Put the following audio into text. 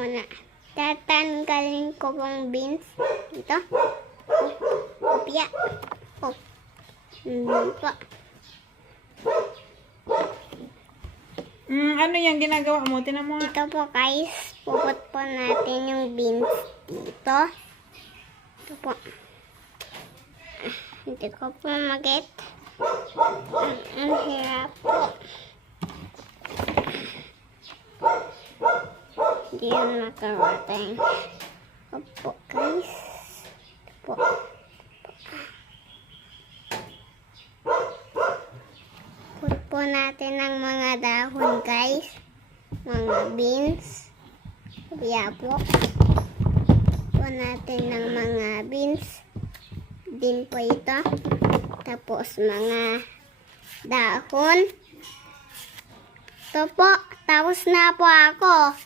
Muna. Tatanggalin ko pong beans. Ito. Opya. Oh. Po. Ano yung ginagawa mo? Tinan mo. Ito po guys. Pupot po natin yung beans dito. Ito po. Hindi ko po mag-get. Ang hirap po. Hindi yan makarating. Opo guys. Ito po. Put po natin ng mga dahon guys. Mga beans. Kaya po. Po natin ng mga beans. Din po ito. Tapos mga dahon. Ito po. Tapos na po ako.